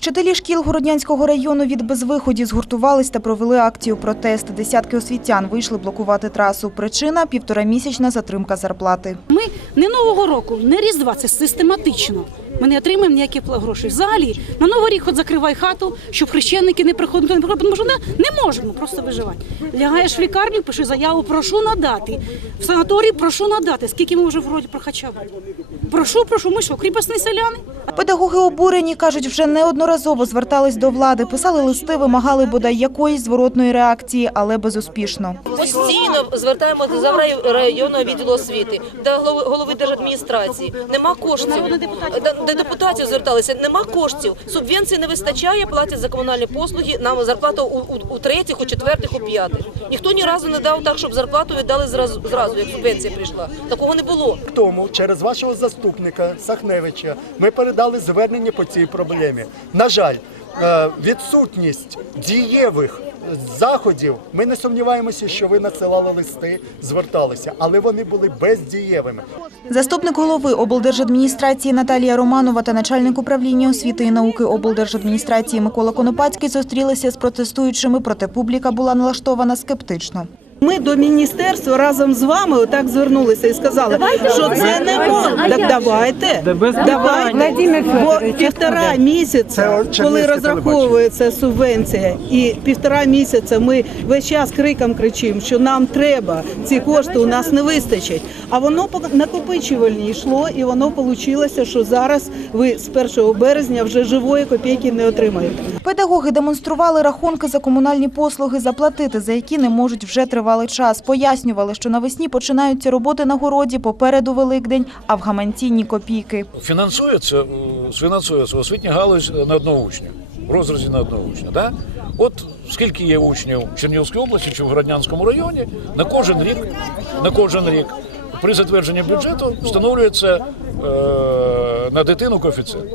Вчителі шкіл Городнянського району від безвиході згуртувались та провели акцію протесту. Десятки освітян вийшли блокувати трасу. Причина – півторамісячна затримка зарплати. Ми не нового року, не різдва, це систематично. Ми не отримаємо ніяких грошей. Взагалі на новий рік от закривай хату, щоб хрещенники не приходили, тому що не, не можемо просто виживати. Лягаєш в лікарню, пиши заяву, прошу надати. В санаторії прошу надати. Скільки ми вже вроді прохачали? Прошу, прошу. Ми що, кріпосні селяни? Педагоги обурені, кажуть, вже неодноразово звертались до влади, писали листи, вимагали бодай якоїсь зворотної реакції, але безуспішно. Постійно звертаємося до завраю районного відділу освіти, до голови, голови держадміністрації. Нема коштів. До, до депутатів зверталися. Нема коштів. Субвенції не вистачає, платять за комунальні послуги. Нам зарплату у, у, у третіх, у четвертих, у п'ятих. Ніхто ні разу не дав так, щоб зарплату віддали зразу, зразу як субвенція прийшла. Такого не було. Тому через вашого заступника Сахневича ми передали звернення по цій проблемі. На жаль, е, відсутність дієвих заходів. Ми не сумніваємося, що ви надсилали листи, зверталися, але вони були бездієвими. Заступник голови облдержадміністрації Наталія Романова та начальник управління освіти і науки облдержадміністрації Микола Конопацький зустрілися з протестуючими, проте публіка була налаштована скептично. Ми до міністерства разом з вами отак звернулися і сказали, що це не можна. Так давайте, давайте. Бо півтора місяця, коли розраховується субвенція, і півтора місяця ми весь час криком кричимо, що нам треба ці кошти, у нас не вистачить. А воно по накопичувальні йшло, і воно вийшло, що зараз ви з 1 березня вже живої копійки не отримаєте. Педагоги демонстрували рахунки за комунальні послуги, заплатити за які не можуть вже тривалий час. Пояснювали, що навесні починаються роботи на городі, попереду Великдень, а в гаманці ні копійки. Фінансується, фінансується освітня галузь на одного учня, в розрізі на одного учня. Да? От скільки є учнів в Чернігівській області чи в Городнянському районі, на кожен рік, на кожен рік при затвердженні бюджету встановлюється е, на дитину коефіцієнт.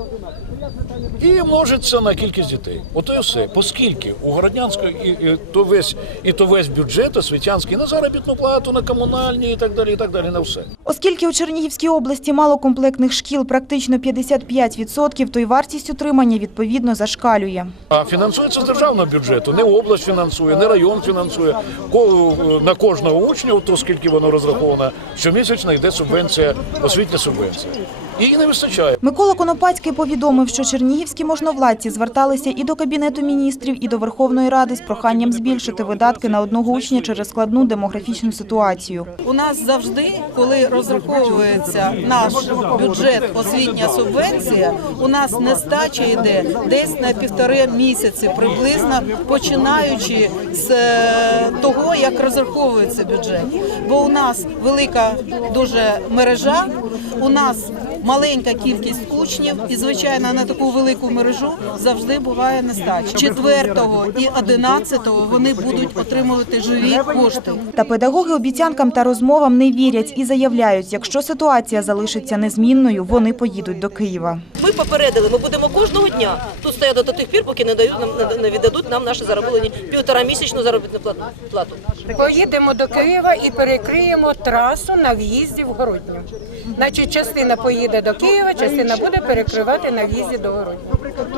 І множиться на кількість дітей. Ото і все. Оскільки у Городнянської і, і то весь і то весь бюджет освітянський на заробітну плату, на комунальні і так далі, і так далі, на все. Оскільки у Чернігівській області мало комплектних шкіл, практично 55%, то й вартість утримання відповідно зашкалює. А фінансується з державного бюджету. Не область фінансує, не район фінансує. Ко- На кожного учня, от оскільки воно розраховано, щомісячно йде субвенція, освітня субвенція. І її не вистачає. Микола Конопацький повідомив, що чернігівські можновладці зверталися і до Кабінету міністрів, і до Верховної Ради з проханням збільшити видатки на одного учня через складну демографічну ситуацію. У нас завжди, коли розраховується наш бюджет, освітня субвенція, у нас нестача йде десь на півтори місяці приблизно, починаючи з е, того, як розраховується бюджет. Бо у нас велика дуже мережа, у нас маленька кількість учнів, і звичайно на таку велику мережу завжди буває нестача. Четвертого і одинадцятого вони будуть отримувати живі кошти. Та педагоги обіцянкам та розмовам не вірять і заявляють, якщо ситуація залишиться незмінною, вони поїдуть до Києва. Ми попередили, ми будемо кожного дня тут стояти до тих пір, поки не дають нам не віддадуть нам наші зароблені півтора місячну заробітну плату- плату. Поїдемо до Києва і перекриємо трасу на в'їзді в Городню. Значить, частина поїде до Києва, частина буде перекривати на в'їзді до Городню.